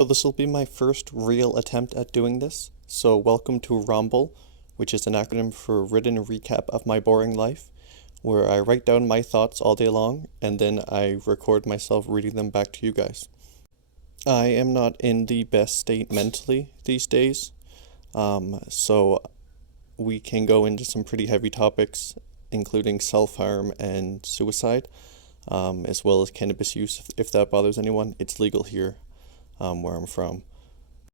So this will be my first real attempt at doing this. So welcome to wrombl, which is an acronym for Written Recap of My Boring Life, where I write down my thoughts all day long and then I record myself reading them back to you guys. I am not in the best state mentally these days, so we can go into some pretty heavy topics, including self-harm and suicide, as well as cannabis use, if that bothers anyone. It's legal here, where I'm from.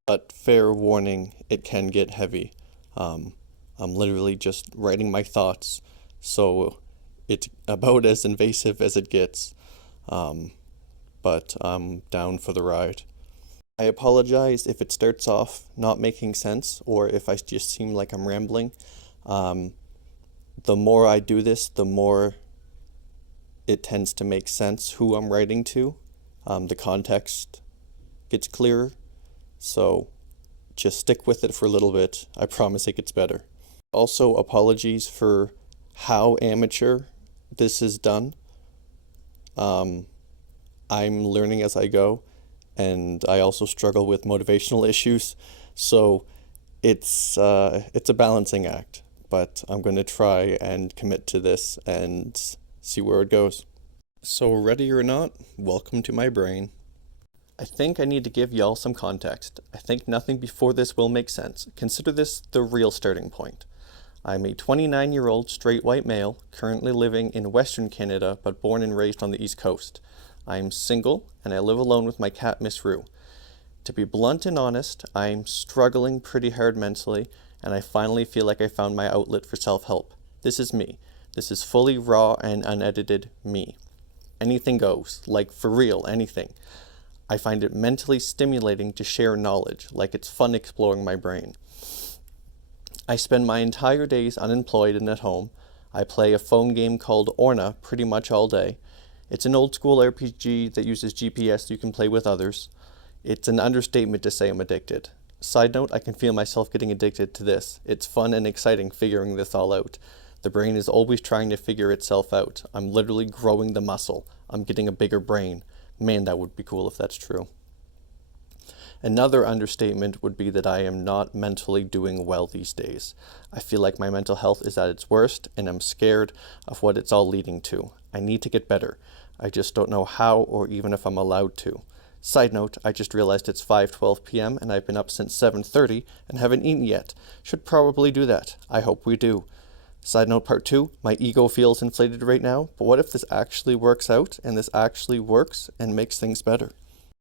But fair warning, it can get heavy. I'm literally just writing my thoughts, so it's about as invasive as it gets, but I'm down for the ride. I apologize if it starts off not making sense or if I just seem like I'm rambling. The more I do this, the more it tends to make sense who I'm writing to. The context gets clearer, so just stick with it for a little bit. I promise it gets better. Also, apologies for how amateur this is done. I'm learning as I go, and I also struggle with motivational issues, so it's a balancing act, but I'm going to try and commit to this and see where it goes. So ready or not, welcome to my brain. I think I need to give y'all some context. I think nothing before this will make sense. Consider this the real starting point. I'm a 29-year-old straight white male, currently living in Western Canada, but born and raised on the East Coast. I'm single, and I live alone with my cat, Miss Rue. To be blunt and honest, I'm struggling pretty hard mentally, and I finally feel like I found my outlet for self-help. This is me. This is fully raw and unedited me. Anything goes, like for real, anything. I find it mentally stimulating to share knowledge, like it's fun exploring my brain. I spend my entire days unemployed and at home. I play a phone game called Orna pretty much all day. It's an old school RPG that uses GPS so you can play with others. It's an understatement to say I'm addicted. Side note, I can feel myself getting addicted to this. It's fun and exciting figuring this all out. The brain is always trying to figure itself out. I'm literally growing the muscle. I'm getting a bigger brain. Man, that would be cool if that's true. Another understatement would be that I am not mentally doing well these days. I feel like my mental health is at its worst, and I'm scared of what it's all leading to. I need to get better. I just don't know how or even if I'm allowed to. Side note, I just realized it's 5:12 p.m. and I've been up since 7:30 and haven't eaten yet. Should probably do that. I hope we do. Side note part 2, my ego feels inflated right now, but what if this actually works out and this actually works and makes things better?